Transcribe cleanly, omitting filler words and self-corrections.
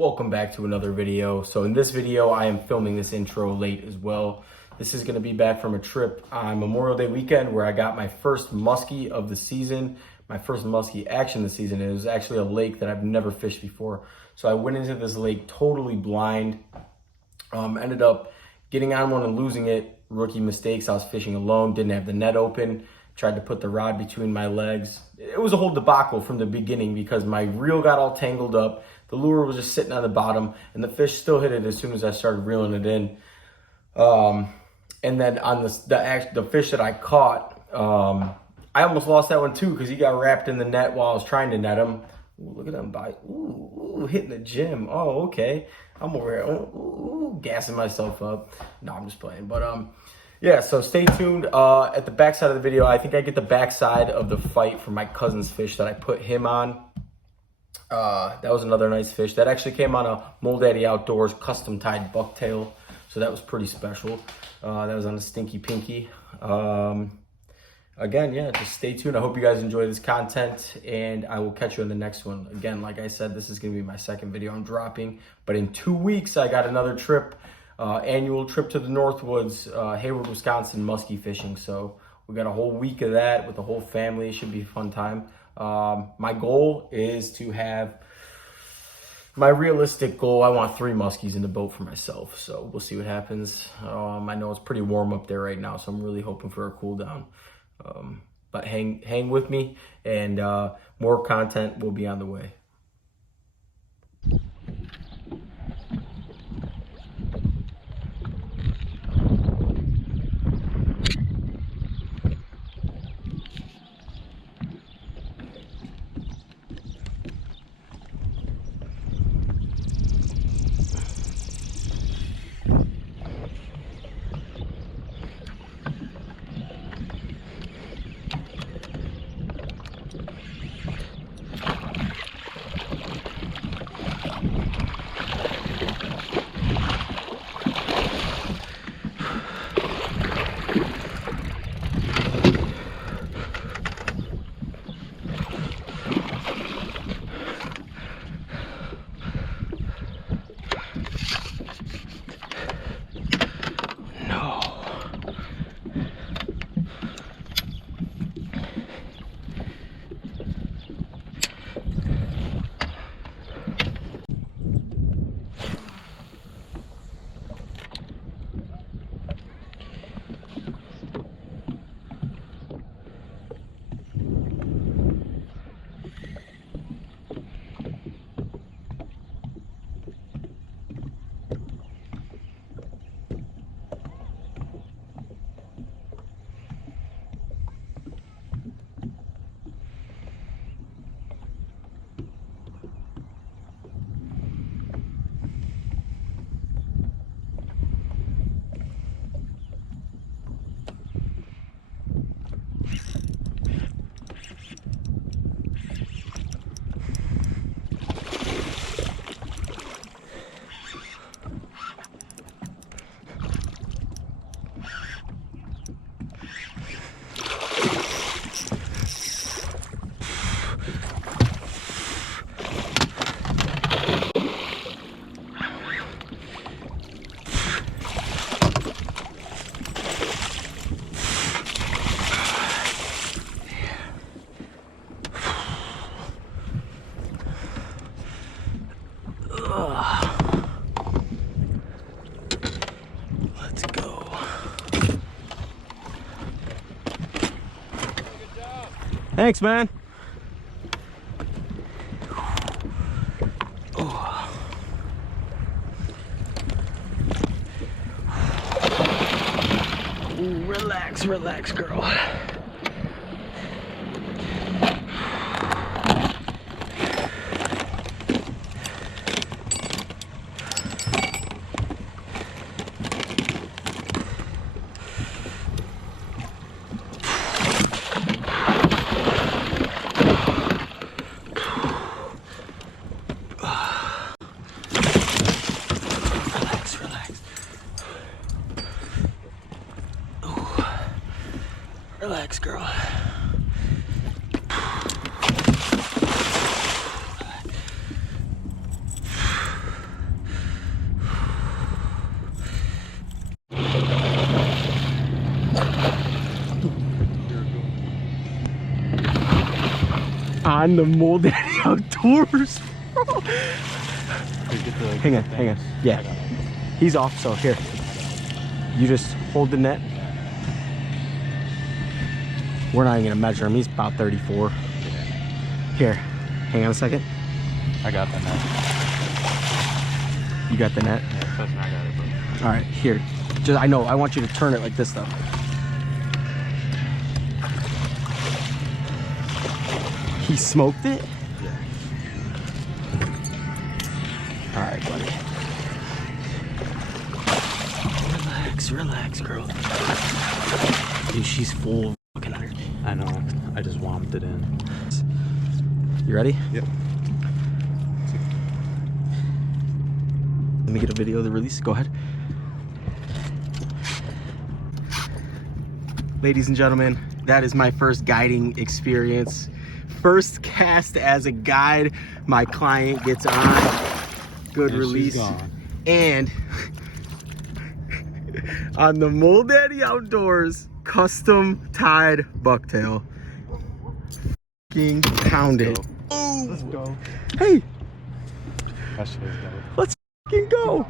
Welcome back to another video. So in this video, I am filming this intro late as well. This is gonna be back from a trip on Memorial Day weekend where I got my first muskie of the season, my first muskie action of the season. It was actually a lake that I've never fished before. So I went into this lake totally blind, ended up getting on one and losing it. Rookie mistakes, I was fishing alone, didn't have the net open, tried to put the rod between my legs. It was a whole debacle from the beginning because my reel got all tangled up. The lure was just sitting on the bottom and the fish still hit it as soon as I started reeling it in. And then on the fish that I caught, I almost lost that one too because he got wrapped in the net while I was trying to net him. Ooh, look at him bite. Ooh, hitting the gym. Oh, okay. I'm over here gassing myself up. No, I'm just playing. But yeah, so stay tuned. At the backside of the video, I think I get the backside of the fight from my cousin's fish that I put him on. That was another nice fish. That actually came on a Mold Daddy Outdoors custom tied bucktail. So that was pretty special. That was on a Stinky Pinky. Again, yeah, just stay tuned. I hope you guys enjoy this content and I will catch you in the next one. Again, like I said, this is going to be my second video I'm dropping. But in 2 weeks, I got another trip, annual trip to the Northwoods, Hayward, Wisconsin, muskie fishing. So we got a whole week of that with the whole family. It should be a fun time. My goal is to have, my realistic goal, I want 3 muskies in the boat for myself. So we'll see what happens. I know it's pretty warm up there right now, so I'm really hoping for a cool down. But hang with me and more content will be on the way. Let's go. Thanks, man. Ooh, relax, girl. Relax, girl. on the Mole Daddy Outdoors. Hang on. Yeah. He's off, so here. You just hold the net. We're not even gonna measure him. He's about 34. Here, hang on a second. I got the net. You got the net? Yeah, trust me, I got it, bro. All right, here. I know, I want you to turn it like this though. He smoked it? Yeah. All right, buddy. Relax, girl. Dude, she's full of fucking energy. I know. I just whomped it in. You ready? Yep. Let me get a video of the release. Go ahead. Ladies and gentlemen, that is my first guiding experience. First cast as a guide. My client gets on. Good release. She's gone. And on the Mole Daddy Outdoors custom tied bucktail. Fucking pound it. Let's go. Hey, That shit is dope. let's fucking go.